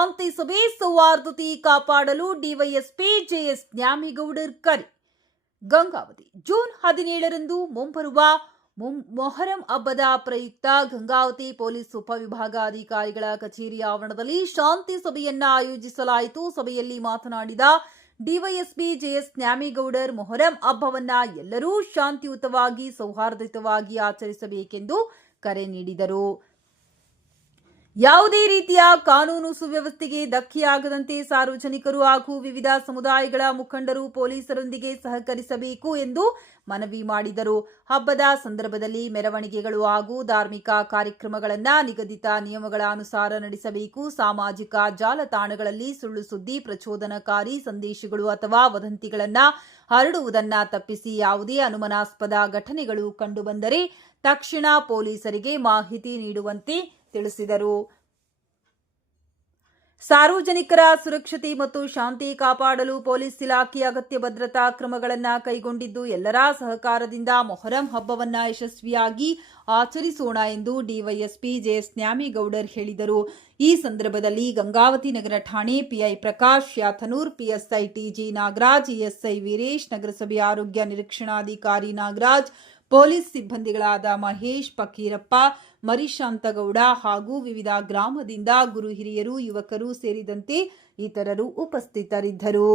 ಶಾಂತಿ ಸಭೆ ಸೌಹಾರ್ದತೆ ಕಾಪಾಡಲು ಡಿವೈಎಸ್ಪಿ ಜೆಎಸ್ ನ್ಯಾಮೇಗೌಡರ್ ಕರೆ. ಗಂಗಾವತಿ ಜೂನ್ 17ರಂದು ಮುಂಬರುವ ಮೊಹರಂ ಹಬ್ಬದ ಪ್ರಯುಕ್ತ ಗಂಗಾವತಿ ಪೊಲೀಸ್ ಉಪವಿಭಾಗಾಧಿಕಾರಿಗಳ ಕಚೇರಿ ಆವರಣದಲ್ಲಿ ಶಾಂತಿ ಸಭೆಯನ್ನ ಆಯೋಜಿಸಲಾಯಿತು. ಸಭೆಯಲ್ಲಿ ಮಾತನಾಡಿದ ಡಿವೈಎಸ್ಪಿ ಜೆಎಸ್ ನ್ಯಾಮೇಗೌಡರ್ ಮೊಹರಂ ಹಬ್ಬವನ್ನ ಎಲ್ಲರೂ ಶಾಂತಿಯುತವಾಗಿ ಸೌಹಾರ್ದಯುತವಾಗಿ ಆಚರಿಸಬೇಕೆಂದು ಕರೆ ನೀಡಿದರು. ಯಾವುದೇ ರೀತಿಯ ಕಾನೂನು ಸುವ್ಯವಸ್ಥೆಗೆ ಧಕ್ಕೆಯಾಗದಂತೆ ಸಾರ್ವಜನಿಕರು ಹಾಗೂ ವಿವಿಧ ಸಮುದಾಯಗಳ ಮುಖಂಡರು ಪೊಲೀಸರೊಂದಿಗೆ ಸಹಕರಿಸಬೇಕು ಎಂದು ಮನವಿ ಮಾಡಿದರು. ಹಬ್ಬದ ಸಂದರ್ಭದಲ್ಲಿ ಮೆರವಣಿಗೆಗಳು ಹಾಗೂ ಧಾರ್ಮಿಕ ಕಾರ್ಯಕ್ರಮಗಳನ್ನು ನಿಗದಿತ ನಿಯಮಗಳ ಅನುಸಾರ ನಡೆಸಬೇಕು. ಸಾಮಾಜಿಕ ಜಾಲತಾಣಗಳಲ್ಲಿ ಸುಳ್ಳು ಸುದ್ದಿ, ಪ್ರಚೋದನಕಾರಿ ಸಂದೇಶಗಳು ಅಥವಾ ವದಂತಿಗಳನ್ನು ಹರಡುವುದನ್ನು ತಪ್ಪಿಸಿ ಯಾವುದೇ ಅನುಮಾನಾಸ್ಪದ ಘಟನೆಗಳು ಕಂಡುಬಂದರೆ ತಕ್ಷಣ ಪೊಲೀಸರಿಗೆ ಮಾಹಿತಿ ನೀಡುವಂತೆ ತಿಳಿಸಿದರು. ಸಾರ್ವಜನಿಕರ ಸುರಕ್ಷತೆ ಮತ್ತು ಶಾಂತಿ ಕಾಪಾಡಲು ಪೊಲೀಸ್ ಇಲಾಖೆ ಅಗತ್ಯ ಭದ್ರತಾ ಕ್ರಮಗಳನ್ನು ಕೈಗೊಂಡಿದ್ದು ಎಲ್ಲರ ಸಹಕಾರದಿಂದ ಮೊಹರಂ ಹಬ್ಬವನ್ನು ಯಶಸ್ವಿಯಾಗಿ ಆಚರಿಸೋಣ ಎಂದು ಡಿವೈಎಸ್ಪಿ ಜೆಎಸ್ ನ್ಯಾಮೇಗೌಡರ್ ಹೇಳಿದರು. ಈ ಸಂದರ್ಭದಲ್ಲಿ ಗಂಗಾವತಿ ನಗರ ಠಾಣೆ PI Prakash Yatanur, PSI TG Nagaraj, ESI Veeresh, ನಗರಸಭೆ ಆರೋಗ್ಯ ನಿರೀಕ್ಷಣಾಧಿಕಾರಿ ನಾಗರಾಜ್, ಪೊಲೀಸ್ ಸಿಬ್ಬಂದಿಗಳಾದ ಮಹೇಶ್, ಫಕೀರಪ್ಪ, ಮರಿಶಾಂತಗೌಡ ಹಾಗೂ ವಿವಿಧ ಗ್ರಾಮದಿಂದ ಗುರು ಹಿರಿಯರು, ಯುವಕರು ಸೇರಿದಂತೆ ಇತರರು ಉಪಸ್ಥಿತರಿದ್ದರು.